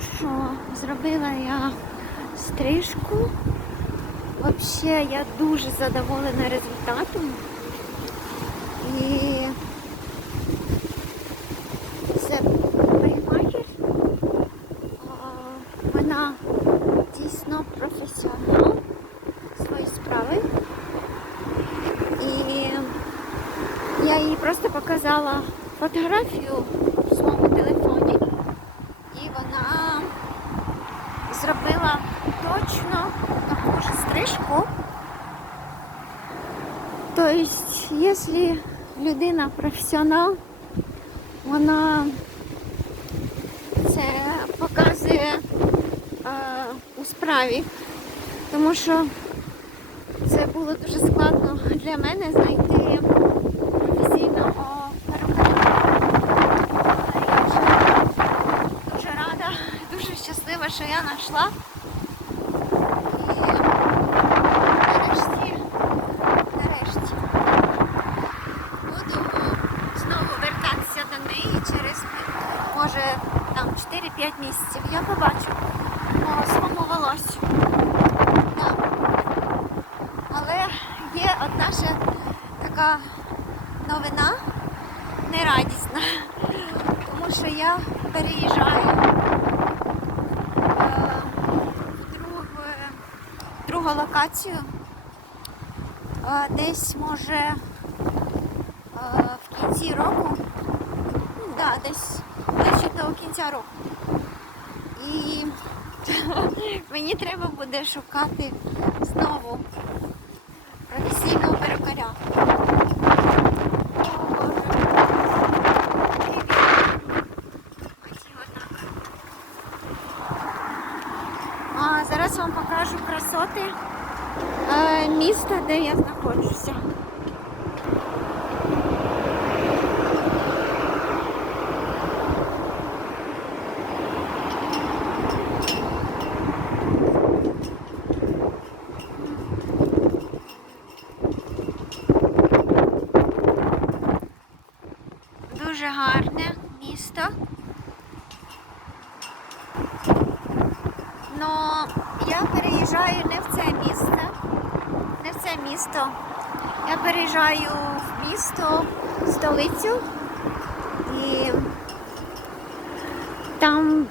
що зробила я стрижку. Взагалі я дуже задоволена результатом. І це парикмахер. Вона дійсно професіонал своєї справи. І я їй просто показала фотографію в своєму телефоні. І вона зробила точно таку. Тобто, якщо людина професіонал, вона це показує е, у справі, тому що це було дуже складно для мене знайти професійного перукаря. Дуже рада, дуже щаслива, що я знайшла. І нарешті, нарешті буду знову вертатися до неї через може там 4-5 місяців. Я побачу по своєму. Да. Але є одна ще така новина нерадісна, тому що я переїжджаю е, в другу, локацію. Е, Десь може е, в кінці року, ну, да, десь до кінця року. І мені треба буде шукати знову професійного перукаря. А зараз вам покажу красоти е, міста, де я знаходжуся. Дуже гарне місто. Но я переїжджаю не в це місце, не в це місто. Я переїжджаю в місто, в столицю. І там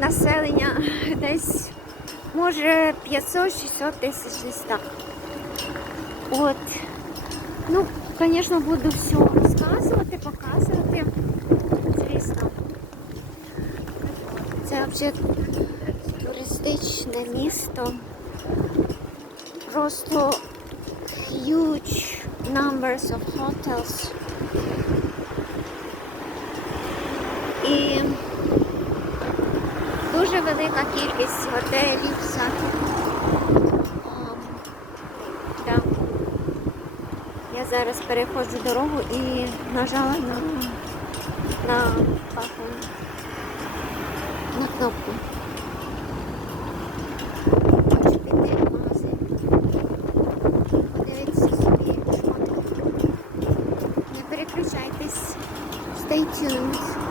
населення десь може 500-600 тисяч десь. От. Ну, звісно, буду все розказувати, показувати. Звісно. Це взагалі туристичне місто. Просто huge numbers of hotels. І дуже велика кількість готелів всяких. Ам, да. Я зараз переходжу дорогу і нажала на, на, на кнопку. Хочу піти в магазин. Подивитися собі. Не переключайтесь. Stay tuned.